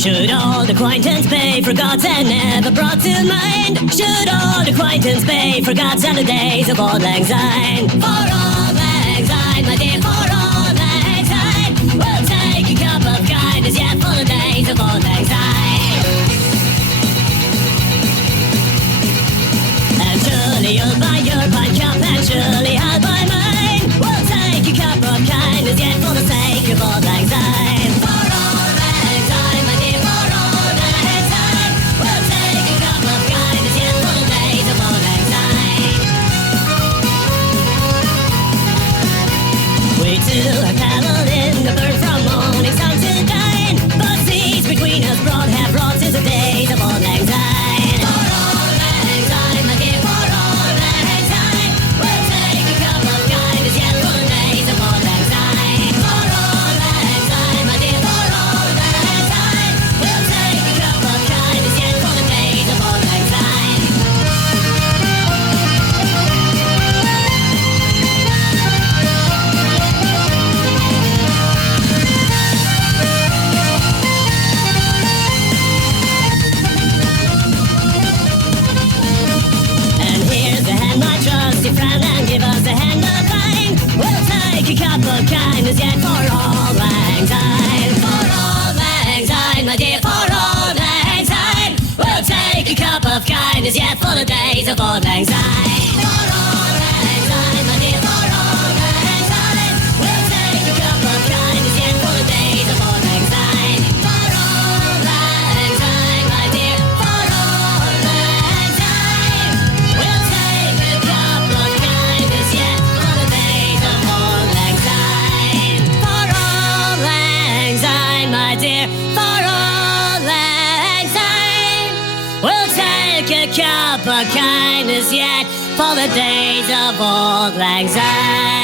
Should old acquaintance be forgot and never brought to mind? Should old acquaintance be forgot on the days of Auld Lang Syne? For Auld Lang Syne, my dear, for Auld Lang Syne, we'll take a cup of kindness, yeah, for the days of Auld Lang Syne. And surely you'll buy your pint cup, and surely I'll buy mine. We'll take a cup of kindness, yeah, for the sake of Auld Lang Syne. For Auld Lang Syne, my dear, for Auld Lang Syne, we'll take a cup of kindness, yeah, for the days of Auld Lang Syne. We two have paddled in the bird from morning sun to dine, but seas between us have brought us the days of Auld Lang Syne. For Auld Lang Syne, my dear, for Auld Lang Syne, we'll take a cup of kindness, yeah, for the days of Auld Lang Syne. For Auld Lang Syne, my dear, for Auld Lang Syne, we'll take a cup of kindness, yeah, for the days of Auld Lang Syne. And here's a hand, my trusty friend, and give us a hand of thine. We'll take a cup of kindness, yet for Auld Lang Syne. For Auld Lang Syne, my dear, for Auld Lang Syne, we'll take a cup of kindness, yet for the days of Auld Lang Syne. For Auld Lang Syne, my dear, for Auld Lang Syne, we'll take a cup of kindness, yet for the days of Auld Lang Syne. For Auld Lang Syne, my dear, for Auld Lang Syne, we'll take a cup of kindness, yet for the days of Auld Lang Syne. For Auld Lang Syne, my dear, for Auld Lang Syne, we'll take a cup of kindness, yet for the days of Auld Lang Syne.